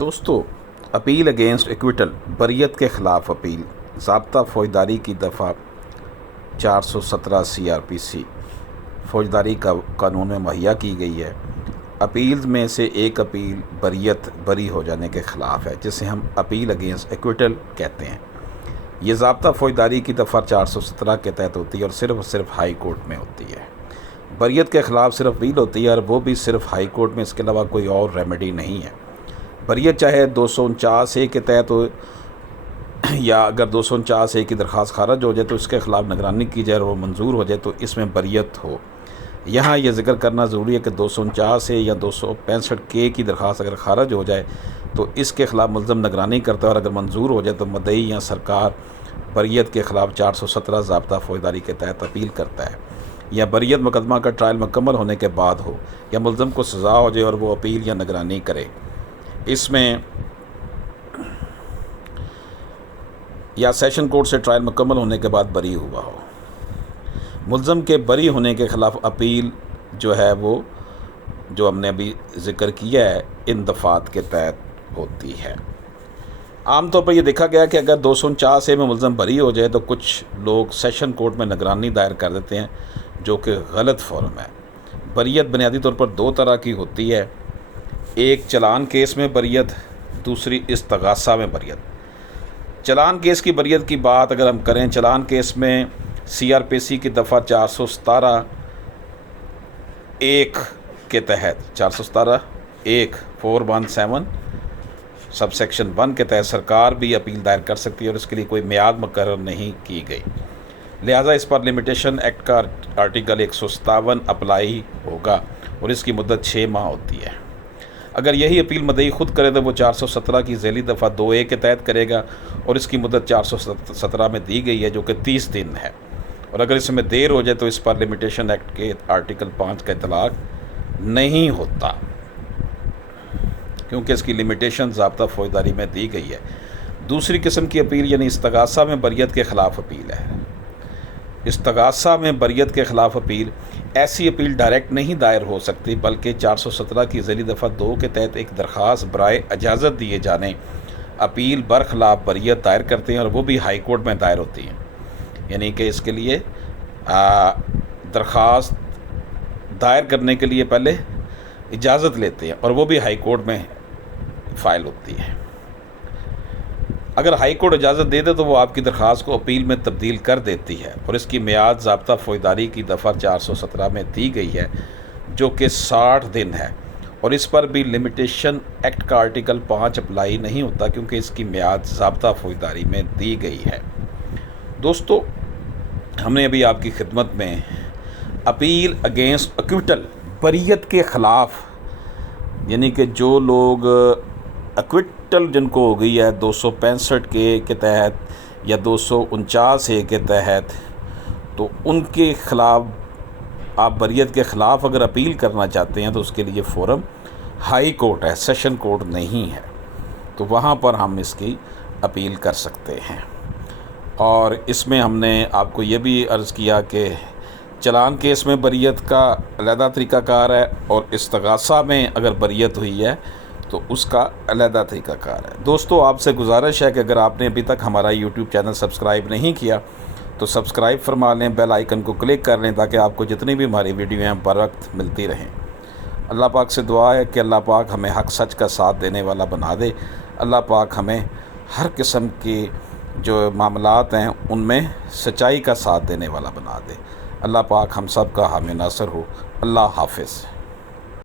دوستو، appeal against acquittal بریت کے خلاف اپیل ضابطہ فوجداری کی دفعہ 417 CRPC فوجداری کا قانون میں مہیا کی گئی ہے۔ اپیل میں سے ایک اپیل بری ہو جانے کے خلاف ہے، جسے ہم اپیل اگینسٹ ایکویٹل کہتے ہیں۔ یہ ضابطہ فوجداری کی دفعہ 417 کے تحت ہوتی ہے اور صرف ہائی کورٹ میں ہوتی ہے۔ بریت کے خلاف صرف اپیل ہوتی ہے اور وہ بھی صرف ہائی کورٹ میں، اس کے علاوہ کوئی اور ریمیڈی نہیں ہے۔ بریت چاہے 249A کے تحت ہو یا اگر 249A کی درخواست خارج ہو جائے تو اس کے خلاف نگرانی کی جائے اور وہ منظور ہو جائے تو اس میں بریت ہو۔ یہاں یہ ذکر کرنا ضروری ہے کہ 249A یا 265K کی درخواست اگر خارج ہو جائے تو اس کے خلاف ملزم نگرانی کرتا ہے، اور اگر منظور ہو جائے تو مدعی یا سرکار بریت کے خلاف 417 ضابطہ فوجداری کے تحت اپیل کرتا ہے، یا بریت مقدمہ کا ٹرائل مکمل ہونے کے بعد ہو، یا ملزم کو سزا ہو جائے اور وہ اپیل یا نگرانی کرے۔ اس میں یا سیشن کورٹ سے ٹرائل مکمل ہونے کے بعد بری ہوا ہو۔ ملزم کے بری ہونے کے خلاف اپیل جو ہے وہ جو ہم نے ابھی ذکر کیا ہے ان دفعات کے تحت ہوتی ہے۔ عام طور پر یہ دیکھا گیا کہ اگر 249A میں ملزم بری ہو جائے تو کچھ لوگ سیشن کورٹ میں نگرانی دائر کر دیتے ہیں، جو کہ غلط فارم ہے۔ بریت بنیادی طور پر دو طرح کی ہوتی ہے، ایک چلان کیس میں بریت، دوسری استغاثہ میں بریت۔ چلان کیس کی بریت کی بات اگر ہم کریں، چلان کیس میں CRPC کی دفعہ 417(1) کے تحت 417(1) سب سیکشن 1 کے تحت سرکار بھی اپیل دائر کر سکتی ہے اور اس کے لیے کوئی میعاد مقرر نہیں کی گئی، لہٰذا اس پر لمیٹیشن ایکٹ کا آرٹیکل 157 اپلائی ہوگا اور اس کی مدت 6 ماہ ہوتی ہے۔ اگر یہی اپیل مدعی خود کرے تو وہ 417 کی ذیلی دفعہ 2A کے تحت کرے گا اور اس کی مدت 417 میں دی گئی ہے، جو کہ 30 دن ہے، اور اگر اس میں دیر ہو جائے تو اس پر لمیٹیشن ایکٹ کے آرٹیکل 5 کا اطلاق نہیں ہوتا، کیونکہ اس کی لمیٹیشن ضابطہ فوجداری میں دی گئی ہے۔ دوسری قسم کی اپیل یعنی استغاثہ میں بریت کے خلاف اپیل ہے۔ استغاثہ میں بریت کے خلاف اپیل ایسی اپیل ڈائریکٹ نہیں دائر ہو سکتی، بلکہ 417 کی ذیلی دفعہ 2 کے تحت ایک درخواست برائے اجازت دیے جانے اپیل برخلاف بریت دائر کرتے ہیں، اور وہ بھی ہائی کورٹ میں دائر ہوتی ہیں، یعنی کہ اس کے لیے درخواست دائر کرنے کے لیے پہلے اجازت لیتے ہیں اور وہ بھی ہائی کورٹ میں فائل ہوتی ہے۔ اگر ہائی کورٹ اجازت دے دے تو وہ آپ کی درخواست کو اپیل میں تبدیل کر دیتی ہے، اور اس کی میعاد ضابطہ فوجداری کی دفعہ 417 میں دی گئی ہے، جو کہ 60 دن ہے، اور اس پر بھی لمیٹیشن ایکٹ کا آرٹیکل 5 اپلائی نہیں ہوتا، کیونکہ اس کی میعاد ضابطہ فوجداری میں دی گئی ہے۔ دوستو، ہم نے ابھی آپ کی خدمت میں اپیل اگینسٹ ایکویٹل بریت کے خلاف، یعنی کہ جو لوگ ایکویٹل جن کو ہو گئی ہے 265 کے تحت یا 249A کے تحت، تو ان کے خلاف آپ بریت کے خلاف اگر اپیل کرنا چاہتے ہیں تو اس کے لیے فورم ہائی کورٹ ہے، سیشن کورٹ نہیں ہے، تو وہاں پر ہم اس کی اپیل کر سکتے ہیں۔ اور اس میں ہم نے آپ کو یہ بھی عرض کیا کہ چلان کیس میں بریت کا علیحدہ طریقہ کار ہے، اور استغاثہ میں اگر بریت ہوئی ہے تو اس کا علیحدہ طریقہ کار ہے۔ دوستو، آپ سے گزارش ہے کہ اگر آپ نے ابھی تک ہمارا YouTube چینل سبسکرائب نہیں کیا تو سبسکرائب فرما لیں، بیل آئیکن کو کلک کر لیں، تاکہ آپ کو جتنی بھی ہماری ویڈیو ہیں بر وقت ملتی رہیں۔ اللہ پاک سے دعا ہے کہ اللہ پاک ہمیں حق سچ کا ساتھ دینے والا بنا دے۔ اللہ پاک ہمیں ہر قسم کے جو معاملات ہیں ان میں سچائی کا ساتھ دینے والا بنا دے۔ اللہ پاک ہم سب کا حامی ناصر ہو۔ اللہ حافظ۔